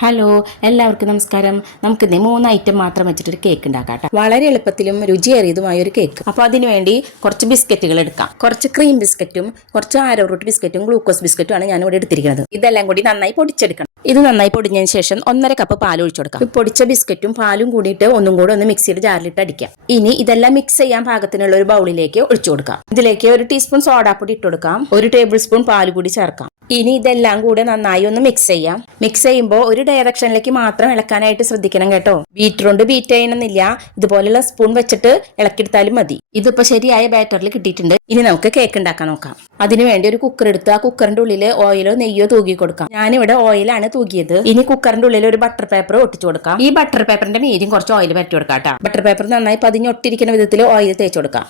Hello, എല്ലാവർക്കും നമസ്കാരം. നമുക്കിന്ന് 3 ഐറ്റം മാത്രം വെച്ചിട്ടൊരു കേക്ക് ഉണ്ടാക്കാം. വളരെ എളുപ്പത്തിലും രുചിയേറിയതുമായ ഒരു കേക്ക്. അപ്പോൾ അതിനുവേണ്ടി കുറച്ച് ബിസ്ക്കറ്റുകൾ എടുക്കാം. കുറച്ച് ക്രീം ബിസ്ക്കറ്റും കുറച്ച് ആരോറൂട്ട് ബിസ്ക്കറ്റും ഗ്ലൂക്കോസ് ബിസ്ക്കറ്റും ആണ് ഞാൻ ഇവിടെ എടുത്തിരിക്കുന്നത്. ഇതെല്ലാം കൂടി നന്നായി പൊടിച്ചെടുക്കണം. ഇത് നന്നായി പൊടിഞ്ഞതിന് ശേഷം 1.5 കപ്പ് പാൽ ഒഴിച്ചു കൊടുക്കാം. പൊടിച്ച ബിസ്ക്കറ്റും പാലും കൂടിയിട്ട് ഒന്നും കൂടെ ഒന്ന് മിക്സിയുടെ ജാറിലിട്ട് അടിക്കാം. ഇനി ഇതെല്ലാം മിക്സ് ചെയ്യാൻ പാകത്തിനുള്ള ഒരു ബൗളിലേക്ക് ഒഴിച്ചു കൊടുക്കാം. ഇതിലേക്ക് 1 ടീസ്പൂൺ സോഡാപ്പൊടി ഇട്ട് കൊടുക്കാം. 1 ടേബിൾ സ്പൂൺ പാൽ കൂടി ചേർക്കാം. ഇനി ഇതെല്ലാം കൂടെ നന്നായി ഒന്ന് മിക്സ് ചെയ്യാം. മിക്സ് ചെയ്യുമ്പോൾ ഒരു ഡയറക്ഷനിലേക്ക് മാത്രം ഇളക്കാനായിട്ട് ശ്രദ്ധിക്കണം കേട്ടോ. ബീറ്റർ കൊണ്ട് ബീറ്റ് ചെയ്യണമെന്നില്ല, ഇതുപോലുള്ള സ്പൂൺ വെച്ചിട്ട് ഇളക്കിയെടുത്താലും മതി. ഇതിപ്പോ ശരിയായ ബാറ്ററിൽ കിട്ടിയിട്ടുണ്ട്. ഇനി നമുക്ക് കേക്ക് ഉണ്ടാക്കാൻ നോക്കാം. അതിനുവേണ്ടി ഒരു കുക്കർ എടുത്ത് ആ കുക്കറിന്റെ ഉള്ളിൽ ഓയിലോ നെയ്യോ തൂക്കി കൊടുക്കാം. ഞാനിവിടെ ഓയിലാണ് തൂക്കിയത്. ഇനി കുക്കറിന്റെ ഉള്ളിൽ ഒരു ബട്ടർ പേപ്പർ ഒട്ടിച്ചു കൊടുക്കാം. ഈ ബട്ടർ പേപ്പറിന്റെ മീതിയും കുറച്ച് ഓയിൽ പറ്റി കൊടുക്കാം കേട്ടോ. ബട്ടർ പേപ്പർ നന്നായി പതിഞ്ഞൊട്ടിരിക്കുന്ന വിധത്തിൽ ഓയിൽ തേച്ച് കൊടുക്കാം.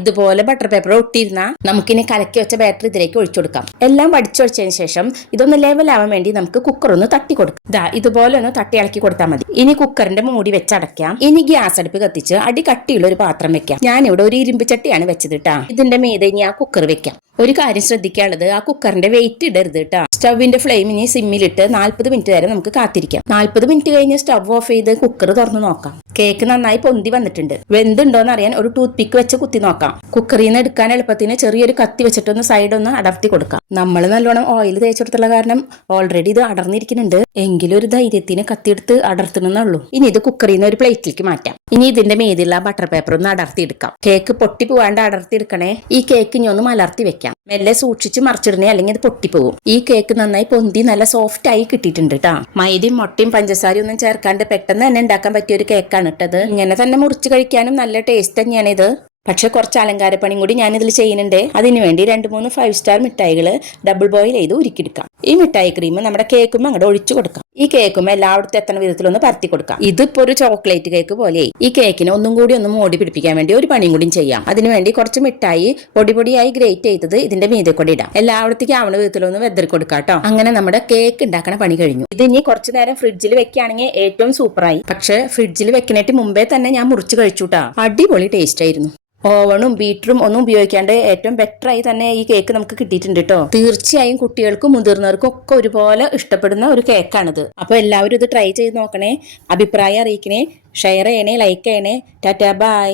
ഇതുപോലെ ബട്ടർ പേപ്പർ ഒട്ടിയിരുന്ന നമുക്കിനി കലക്കി വെച്ച ബാറ്ററി ഇതിലേക്ക് ഒഴിച്ചു കൊടുക്കാം. എല്ലാം വടിച്ചൊഴിച്ചതിന് ശേഷം ഇതൊന്ന് ലെവലാവാൻ വേണ്ടി നമുക്ക് കുക്കർ ഒന്ന് തട്ടി കൊടുക്കാം. ഇതുപോലെ ഒന്ന് തട്ടി ഇളക്കി കൊടുത്താൽ മതി. ഇനി കുക്കറിന്റെ മൂടി വെച്ച് അടയ്ക്കാം. ഇനി ഗ്യാസ് അടുപ്പ് കത്തിച്ച് അടി കട്ടിയുള്ള ഒരു പാത്രം വെക്കാം. ഞാനിവിടെ ഒരു ഇരുമ്പ് ചട്ടിയാണ് വെച്ചത് കേട്ടാ. ഇതിന്റെ മീതെ ഇനി ആ കുക്കർ വെക്കാം. ഒരു കാര്യം ശ്രദ്ധിക്കാനുള്ളത്, ആ കുക്കറിന്റെ വെയിറ്റ് ഇടരുത് കേട്ടോ. സ്റ്റവിന്റെ ഫ്ലെയിമിന് സിമ്മിലിട്ട് 40 മിനിറ്റ് വരെ നമുക്ക് കാത്തിരിക്കാം. 40 മിനിറ്റ് കഴിഞ്ഞ് സ്റ്റവ് ഓഫ് ചെയ്ത് കുക്കർ തുറന്നു നോക്കാം. കേക്ക് നന്നായി പൊന്തി വന്നിട്ടുണ്ട്. വെന്തുണ്ടോന്ന് അറിയാൻ ഒരു ടൂത്ത് പിക്ക് വെച്ച് കുത്തി നോക്കാം. കുക്കറിൽ നിന്ന് എടുക്കാൻ എളുപ്പത്തിന് ചെറിയൊരു കത്തി വെച്ചിട്ടൊന്ന് സൈഡൊന്ന് അടർത്തി കൊടുക്കാം. നമ്മൾ നല്ലോണം ഓയിൽ തേച്ചെടുത്തുള്ള കാരണം ഓൾറെഡി ഇത് അടർന്നിരിക്കുന്നുണ്ട്. എങ്കിലും ഒരു ധൈര്യത്തിന് കത്തിയെടുത്ത് അടർത്തണമെന്നുള്ളൂ. ഇനി ഇത് കുക്കറിൽ നിന്ന് ഒരു പ്ലേറ്റിലേക്ക് മാറ്റാം. ഇനി ഇതിന്റെ മീതിലുള്ള ബട്ടർ പേപ്പർ ഒന്ന് അടർത്തിയെടുക്കാം. കേക്ക് പൊട്ടി പോവാണ്ട് അടർത്തിയെടുക്കണേ. ഈ കേക്ക് ഇനി ഒന്ന് മലർത്തി വെക്കാം. മെല്ലെ സൂക്ഷിച്ച് മറിച്ചിടണേ, അല്ലെങ്കിൽ അത് പൊട്ടിപ്പോവും. ഈ കേക്ക് നന്നായി പൊന്തി നല്ല സോഫ്റ്റ് ആയി കിട്ടിയിട്ടുണ്ട് കേട്ടോ. മൈദയും മുട്ടയും പഞ്ചസാരയും ഒന്നും ചേർക്കാണ്ട് പെട്ടെന്ന് തന്നെ ഉണ്ടാക്കാൻ പറ്റിയ ഒരു കേക്കാണ് ഇട്ടത്. ഇങ്ങനെ തന്നെ മുറിച്ച് കഴിക്കാനും നല്ല ടേസ്റ്റ് തന്നെയാണ് ഇത്. പക്ഷെ കുറച്ച് അലങ്കാരപ്പണിയും കൂടി ഞാൻ ഇതിൽ ചെയ്യുന്നുണ്ട്. അതിനുവേണ്ടി 2-3 5 സ്റ്റാർ മിഠായികൾ ഡബിൾ ബോയിൽ ചെയ്ത് ഉരുക്കിയെടുക്കാം. ഈ മിഠായി ക്രീം നമ്മുടെ കേക്കും അങ്ങോട്ട് ഒഴിച്ചു കൊടുക്കാം. ഈ കേക്കും എല്ലായിടത്തും എത്തണ വിധത്തിലൊന്ന് പരത്തി കൊടുക്കാം. ഇതിപ്പോ ഒരു ചോക്ലേറ്റ് കേക്ക് പോലെ. ഈ കേക്കിനെ ഒന്നും കൂടി ഒന്ന് മോടി പിടിപ്പിക്കാൻ വേണ്ടി ഒരു പണിയും കൂടി ചെയ്യാം. അതിനുവേണ്ടി കുറച്ച് മിഠായി പൊടിയായി ഗ്രേറ്റ് ചെയ്തത് ഇതിന്റെ മീതെ കൂടി ഇടാം. എല്ലായിടത്തേക്കും ആവണ വിധത്തിലൊന്ന് വെതറി കൊടുക്കാം കേട്ടോ. അങ്ങനെ നമ്മുടെ കേക്ക് ഉണ്ടാക്കണ പണി കഴിഞ്ഞു. ഇത് ഇനി കുറച്ചു നേരം ഫ്രിഡ്ജിൽ വെക്കുകയാണെങ്കിൽ ഏറ്റവും സൂപ്പറായി. പക്ഷെ ഫ്രിഡ്ജിൽ വെക്കണേറ്റ് മുമ്പേ തന്നെ ഞാൻ മുറിച്ച് കഴിച്ചുട്ടാ. അടിപൊളി ടേസ്റ്റ് ആയിരുന്നു. ഓവണും ബീറ്ററും ഒന്നും ഉപയോഗിക്കാണ്ട് ഏറ്റവും ബെറ്റർ ആയി തന്നെ ഈ കേക്ക് നമുക്ക് കിട്ടിയിട്ടുണ്ട് കേട്ടോ. തീർച്ചയായും കുട്ടികൾക്കും മുതിർന്നവർക്കും ഒക്കെ ഒരുപോലെ ഇഷ്ടപ്പെടുന്ന ഒരു കേക്കാണിത്. അപ്പൊ എല്ലാവരും ഇത് ട്രൈ ചെയ്ത് നോക്കണേ. അഭിപ്രായം അറിയിക്കണേ. ഷെയർ ചെയ്യണേ, ലൈക്ക് ചെയ്യണേ. ടാറ്റാ, ബൈ.